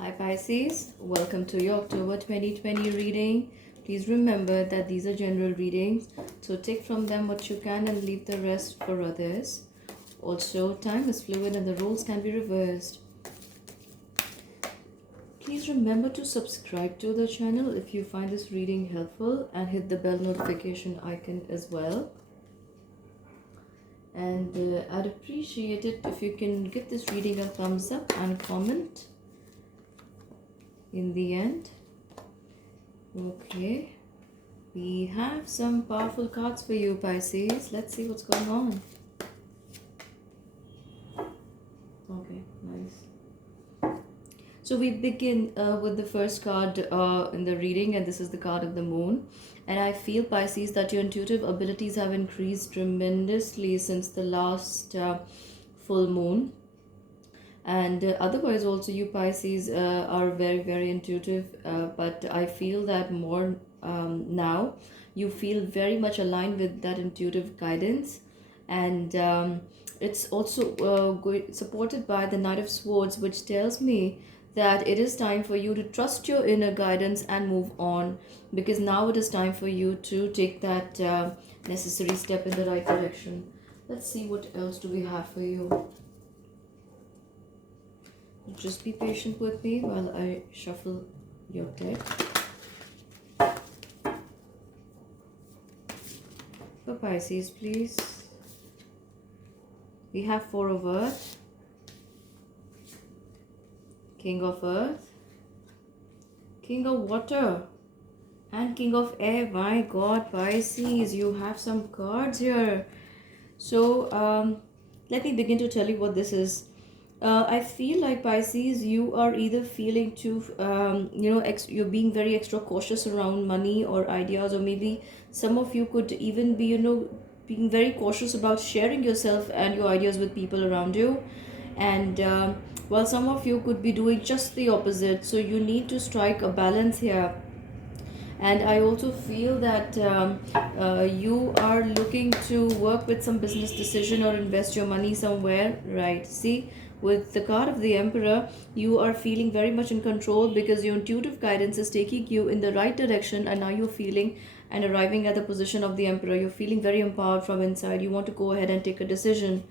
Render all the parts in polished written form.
Hi Pisces, welcome to your October 2020 reading. Please remember that these are general readings, so take from them what you can and leave the rest for others. Also, time is fluid and the rules can be reversed. Please remember to subscribe to the channel if you find this reading helpful and hit the bell notification icon as well. And I'd appreciate it if you can give this reading a thumbs up and comment in the end. Okay, we have some powerful cards for you, Pisces. Let's see what's going on. Okay, nice. So we begin with the first card in the reading, and this is the card of the moon. And I feel, Pisces, that your intuitive abilities have increased tremendously since the last full moon. And otherwise also you Pisces are very intuitive, but I feel that more now you feel very much aligned with that intuitive guidance. And it's also supported by the Knight of Swords, which tells me that it is time for you to trust your inner guidance and move on, because now it is time for you to take that necessary step in the right direction. Let's see what else do we have for you. Just be patient with me while I shuffle your deck. For Pisces, please. We have Four of Earth, King of Earth, King of Water, and King of Air. My God, Pisces, you have some cards here. So let me begin to tell you what this is. I feel like Pisces, you are either feeling too, you're being very extra cautious around money or ideas, or maybe some of you could even be, being very cautious about sharing yourself and your ideas with people around you. And while some of you could be doing just the opposite, so you need to strike a balance here. And I also feel that you are looking to work with some business decision or invest your money somewhere, right? See, with the card of the Emperor, you are feeling very much in control because your intuitive guidance is taking you in the right direction, and now you're feeling and arriving at the position of the Emperor. You're feeling very empowered from inside. You want to go ahead and take a decision.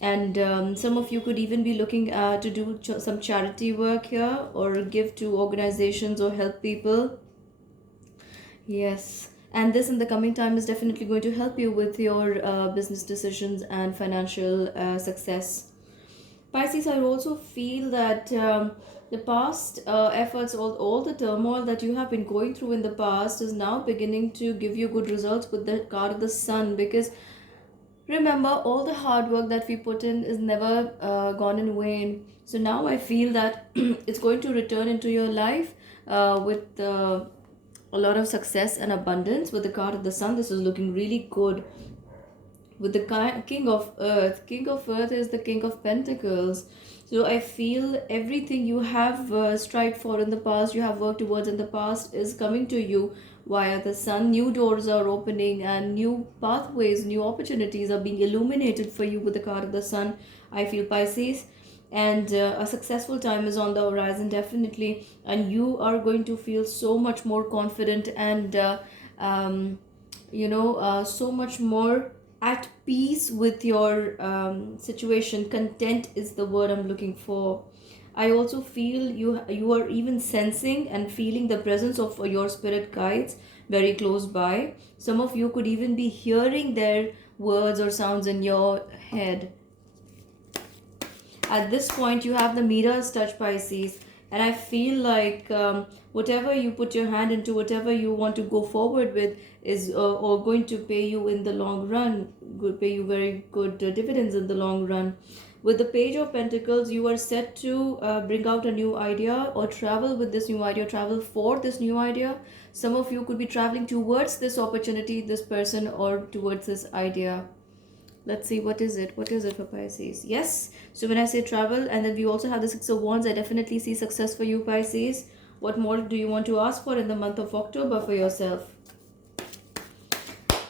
And some of you could even be looking to do some charity work here, or give to organizations or help people. Yes, and this in the coming time is definitely going to help you with your business decisions and financial success. Pisces, I also feel that the past efforts, all the turmoil that you have been going through in the past is now beginning to give you good results with the card of the Sun, because remember, all the hard work that we put in is never gone in vain. So now I feel that it's going to return into your life with a lot of success and abundance. With the card of the Sun, this is looking really good. With the King of Earth, King of Earth is the King of Pentacles. So I feel everything you have strived for in the past, you have worked towards in the past, is coming to you via the Sun. New doors are opening and new pathways, new opportunities are being illuminated for you with the card of the Sun, I feel, Pisces. And a successful time is on the horizon, definitely, and you are going to feel so much more confident and so much more at peace with your situation. Content is the word I'm looking for. I also feel you are even sensing and feeling the presence of your spirit guides very close by. Some of you could even be hearing their words or sounds in your head. At this point, you have the Mira's touch, Pisces, and I feel like whatever you put your hand into, whatever you want to go forward with, is or going to pay you in the long run, pay you very good dividends in the long run. With the Page of Pentacles, you are set to bring out a new idea or travel with this new idea, travel for this new idea. Some of you could be traveling towards this opportunity, this person, or towards this idea. Let's see, what is it? What is it for Pisces? Yes. So when I say travel, and then we also have the Six of Wands, I definitely see success for you, Pisces. What more do you want to ask for in the month of October for yourself?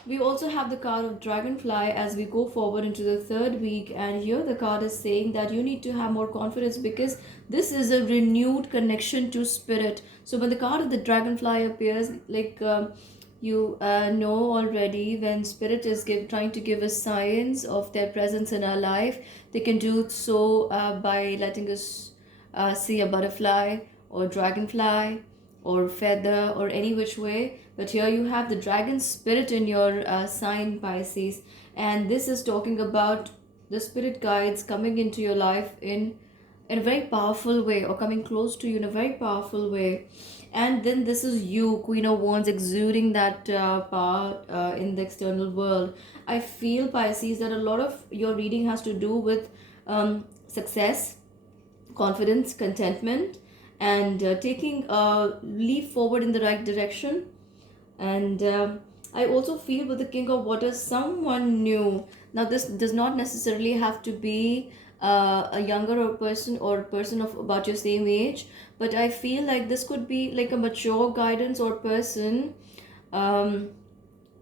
We also have the card of Dragonfly as we go forward into the third week, and here the card is saying that you need to have more confidence because This is a renewed connection to spirit. So when the card of the dragonfly appears, like you know already, when spirit is trying to give us signs of their presence in our life, they can do so by letting us see a butterfly or dragonfly or feather or any which way. But here you have the dragon spirit in your sign, Pisces, and this is talking about the spirit guides coming into your life in a very powerful way, or coming close to you in a very powerful way. And then this is you, Queen of Wands, exuding that power in the external world. I feel, Pisces, that a lot of your reading has to do with success, confidence, contentment, and taking a leap forward in the right direction. And I also feel with the King of Water, someone new. Now, this does not necessarily have to be a younger or person or person of about your same age, but I feel like this could be like a mature guidance or person. Um,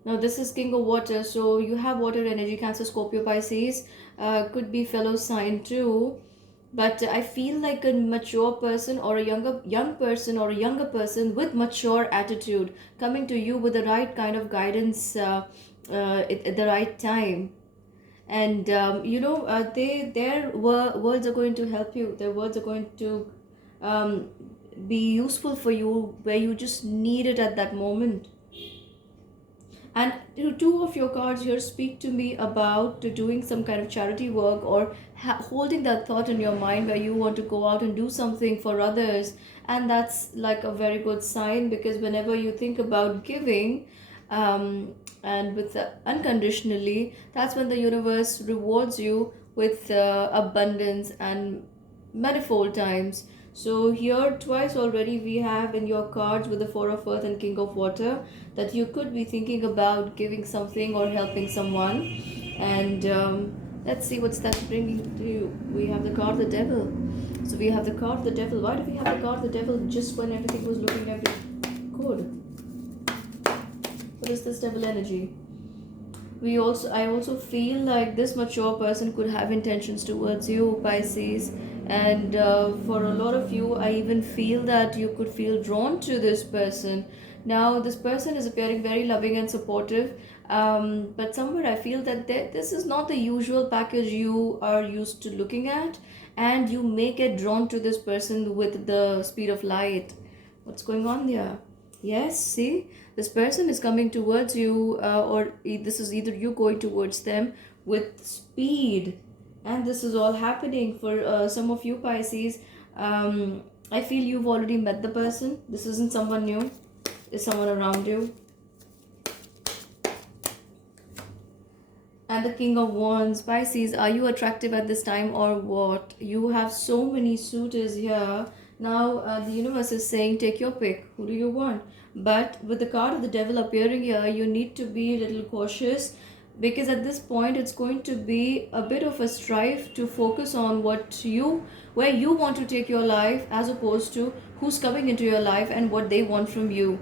Now, this is King of Water, so you have water energy, Cancer, Scorpio, Pisces, could be fellow sign too. But I feel like a mature person or a young person or a younger person with mature attitude coming to you with the right kind of guidance at the right time. And words are going to help you. Their words are going to um, be useful for you where you just need it at that moment. And two of your cards here speak to me about doing some kind of charity work, or holding that thought in your mind where you want to go out and do something for others. And that's like a very good sign, because whenever you think about giving, and with unconditionally, that's when the universe rewards you with abundance and manifold times. So here twice already we have in your cards with the Four of Earth and King of Water that you could be thinking about giving something or helping someone. And let's see what's that bringing to you. We have the card the Devil. So we have the card the Devil. Why do we have the card the Devil just when everything was looking good? What is this devil energy? I also feel like this mature person could have intentions towards you, Pisces. And for a lot of you, I even feel that you could feel drawn to this person. Now this person is appearing very loving and supportive, but somewhere I feel that this is not the usual package you are used to looking at, and you may get drawn to this person with the speed of light. What's going on there? Yes, see, this person is coming towards you, or this is either you going towards them with speed, and this is all happening for some of you, Pisces. I feel you've already met the person. This isn't someone new, it's someone around you. And the King of Wands, Pisces, are you attractive at this time or what? You have so many suitors here. Now, the universe is saying, take your pick. Who do you want? But with the card of the Devil appearing here, you need to be a little cautious, because at this point, it's going to be a bit of a strife to focus on where you want to take your life, as opposed to who's coming into your life and what they want from you.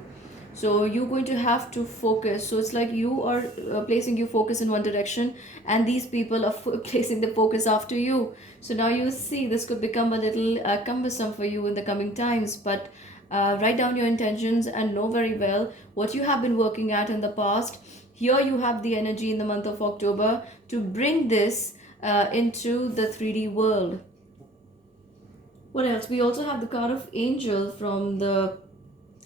So you're going to have to focus. So it's like you are placing your focus in one direction, and these people are placing the focus after you. So now you see this could become a little cumbersome for you in the coming times. But write down your intentions and know very well what you have been working at in the past. Here you have the energy in the month of October to bring this into the 3D world. What else? We also have the card of Angel from the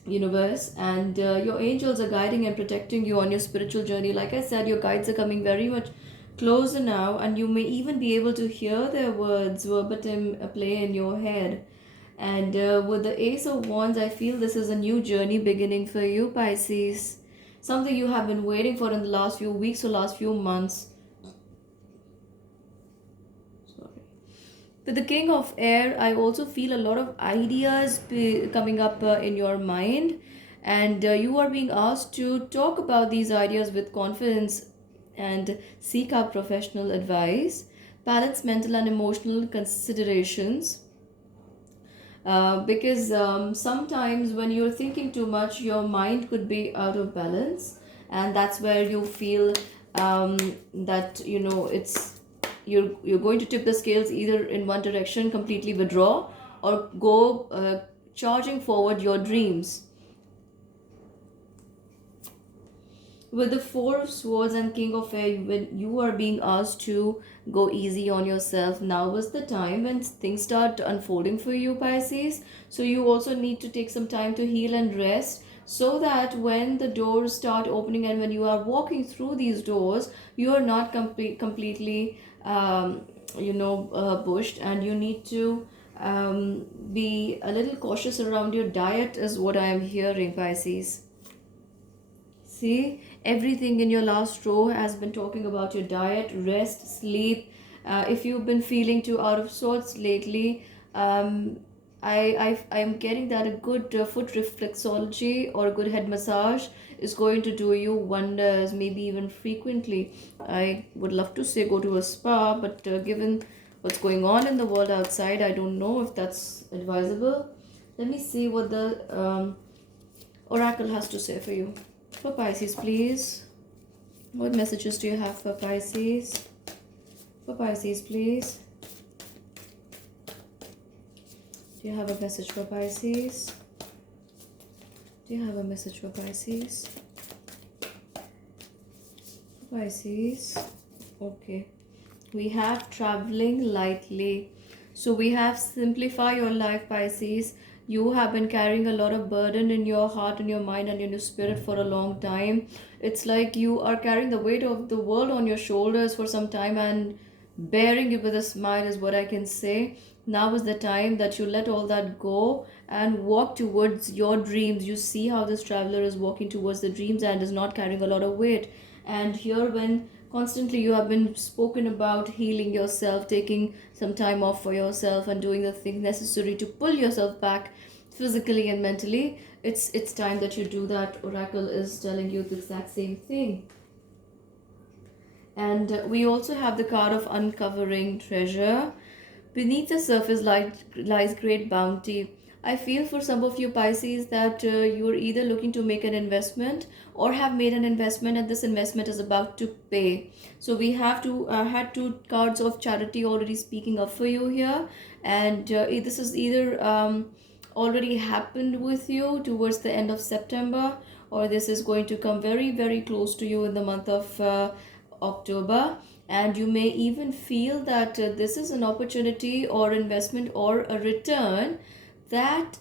universe, and your angels are guiding and protecting you on your spiritual journey. Like I said, your guides are coming very much closer now, and you may even be able to hear their words verbatim play in your head. And with the Ace of Wands, I feel this is a new journey beginning for you, Pisces. Something you have been waiting for in the last few weeks or last few months. With the King of Air, I also feel a lot of ideas coming up in your mind, and you are being asked to talk about these ideas with confidence and seek out professional advice. Balance mental and emotional considerations. Because sometimes when you're thinking too much, your mind could be out of balance, and that's where you feel that it's you're going to tip the scales either in one direction, completely withdraw, or go charging forward your dreams. With the Four of Swords and King of Air, when you are being asked to go easy on yourself, now is the time when things start unfolding for you, Pisces. So you also need to take some time to heal and rest, so that when the doors start opening and when you are walking through these doors, you are not completely pushed, and you need to be a little cautious around your diet, is what I am hearing, Pisces. See, everything in your last row has been talking about your diet, rest, sleep. If you've been feeling too out of sorts lately, I'm getting that a good foot reflexology or a good head massage is going to do you wonders, maybe even frequently. I would love to say go to a spa, but given what's going on in the world outside, I don't know if that's advisable. Let me see what the oracle has to say for you. For Pisces, please. What messages do you have for Pisces? For Pisces, please. Do you have a message for Pisces? Do you have a message for Pisces? Pisces. Okay. We have traveling lightly. So we have simplify your life, Pisces. You have been carrying a lot of burden in your heart and your mind and in your spirit for a long time. It's like you are carrying the weight of the world on your shoulders for some time and bearing it with a smile, is what I can say. Now is the time that you let all that go and walk towards your dreams. You see how this traveler is walking towards the dreams and is not carrying a lot of weight. And here, when constantly you have been spoken about healing yourself, taking some time off for yourself and doing the things necessary to pull yourself back physically and mentally, it's time that you do that. Oracle is telling you the exact same thing. And we also have the card of uncovering treasure. Beneath the surface lies great bounty. I feel for some of you, Pisces, that you're either looking to make an investment or have made an investment, and this investment is about to pay. So we have to had two cards of charity already speaking up for you here, and this is either already happened with you towards the end of September, or this is going to come very, very close to you in the month of October. And you may even feel that this is an opportunity or investment or a return that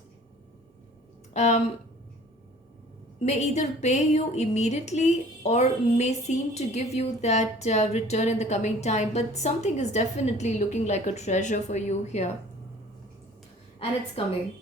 may either pay you immediately or may seem to give you that return in the coming time, but something is definitely looking like a treasure for you here, and it's coming.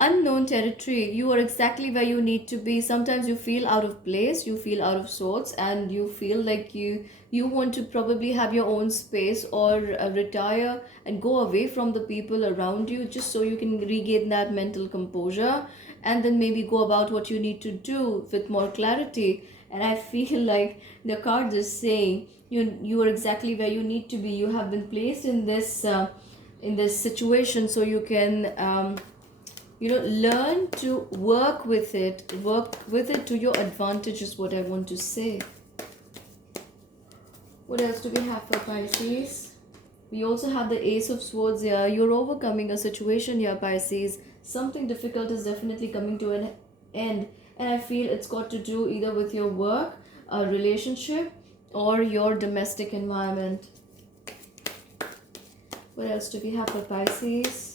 Unknown territory, you are exactly where you need to be. Sometimes you feel out of place, you feel out of sorts, and you feel like you want to probably have your own space or retire and go away from the people around you, just so you can regain that mental composure and then maybe go about what you need to do with more clarity. And I feel like the card is saying you are exactly where you need to be. You have been placed in this situation so you can learn to work with it to your advantage, is what I want to say. What else do we have for Pisces? We also have the Ace of Swords here. You're overcoming a situation here, Pisces. Something difficult is definitely coming to an end, and I feel it's got to do either with your work, a relationship, or your domestic environment. What else do we have for Pisces?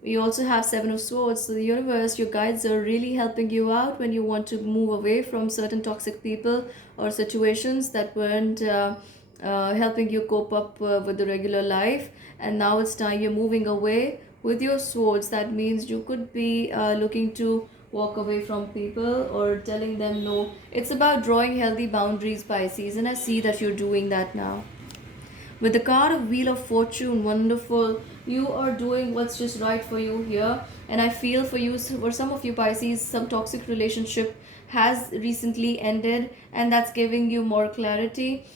We also have Seven of Swords. So the universe, your guides are really helping you out when you want to move away from certain toxic people or situations that weren't helping you cope up with the regular life. And now it's time you're moving away with your swords. That means you could be looking to walk away from people or telling them no. It's about drawing healthy boundaries, Pisces, and I see that you're doing that now. With the card of Wheel of Fortune, wonderful. You are doing what's just right for you here. And I feel for you, for some of you Pisces, some toxic relationship has recently ended, and that's giving you more clarity.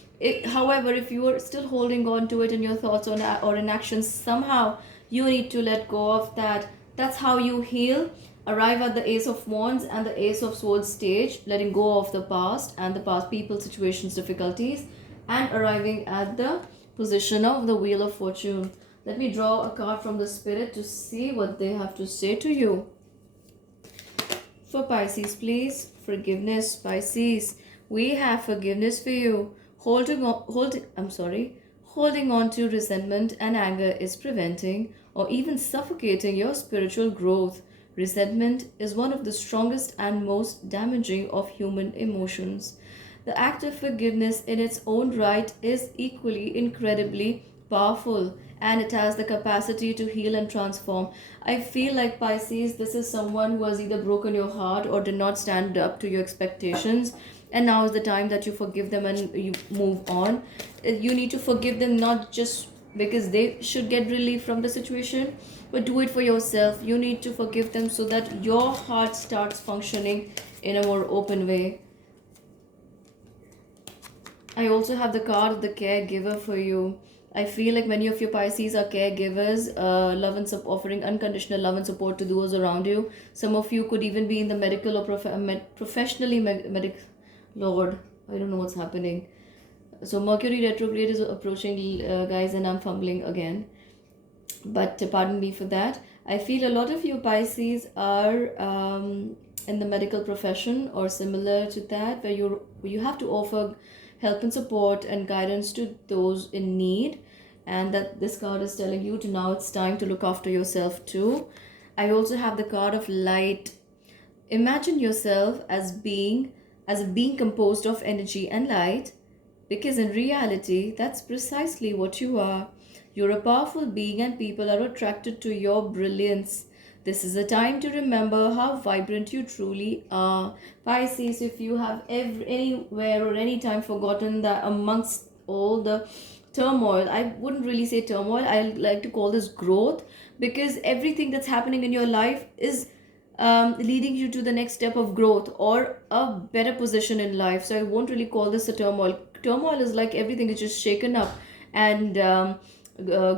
However, if you are still holding on to it in your thoughts or in actions, somehow you need to let go of that. That's how you heal. Arrive at the Ace of Wands and the Ace of Swords stage, letting go of the past and the past people, situations, difficulties, and arriving at the position of the Wheel of Fortune. Let me draw a card from the spirit to see what they have to say to you. For Pisces, please. Forgiveness, Pisces. We have forgiveness for you. Holding on to resentment and anger is preventing or even suffocating your spiritual growth. Resentment is one of the strongest and most damaging of human emotions. The act of forgiveness in its own right is equally incredibly powerful, and it has the capacity to heal and transform. I feel like Pisces, this is someone who has either broken your heart or did not stand up to your expectations. And now is the time that you forgive them and you move on. You need to forgive them not just because they should get relief from the situation, but do it for yourself. You need to forgive them so that your heart starts functioning in a more open way. I also have the card of the caregiver for you. I feel like many of your Pisces are caregivers, offering unconditional love and support to those around you. Some of you could even be in the medical or professionally medic. Lord, I don't know what's happening. So Mercury retrograde is approaching, guys, and I'm fumbling again. But pardon me for that. I feel a lot of you Pisces are in the medical profession or similar to that, where you have to offer help and support and guidance to those in need, and that this card is telling you to now it's time to look after yourself too. I also have the card of light. Imagine yourself as a being composed of energy and light, because in reality that's precisely what you are. You're a powerful being and people are attracted to your brilliance. This is a time to remember how vibrant you truly are. Pisces, if you have anywhere or any time forgotten that amongst all the turmoil, I wouldn't really say turmoil, I like to call this growth, because everything that's happening in your life is leading you to the next step of growth or a better position in life. So I won't really call this a turmoil. Turmoil is like everything is just shaken up, and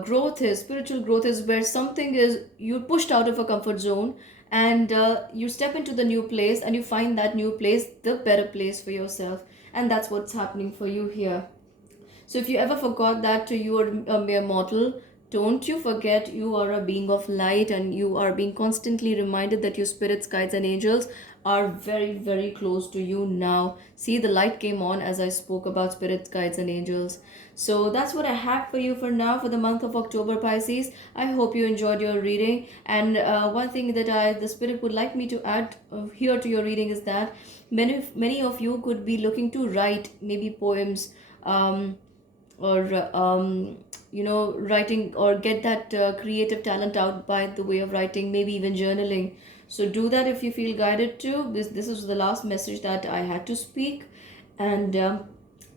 growth is spiritual growth is where something is you're pushed out of a comfort zone, and you step into the new place and you find that new place the better place for yourself, and that's what's happening for you here. So if you ever forgot that you are a mere mortal, don't you forget you are a being of light, and you are being constantly reminded that your spirits, guides, and angels are very, very close to you now. See, the light came on as I spoke about spirits, guides, and angels. So that's what I have for you for now for the month of October, Pisces. I hope you enjoyed your reading. And one thing that the spirit would like me to add here to your reading is that many of you could be looking to write maybe poems. Or writing, or get that creative talent out by the way of writing, maybe even journaling. So do that if you feel guided to. This is the last message that I had to speak. And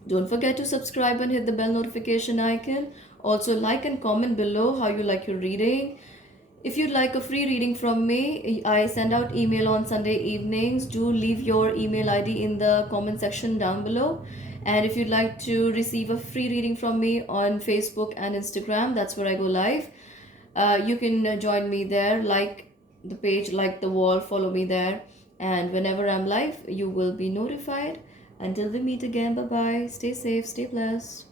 don't forget to subscribe and hit the bell notification icon. Also like and comment below how you like your reading. If you'd like a free reading from me, I send out email on Sunday evenings. Do leave your email ID in the comment section down below. And if you'd like to receive a free reading from me on Facebook and Instagram, that's where I go live. You can join me there, like the page, like the wall, follow me there. And whenever I'm live, you will be notified. Until we meet again, bye bye. Stay safe, stay blessed.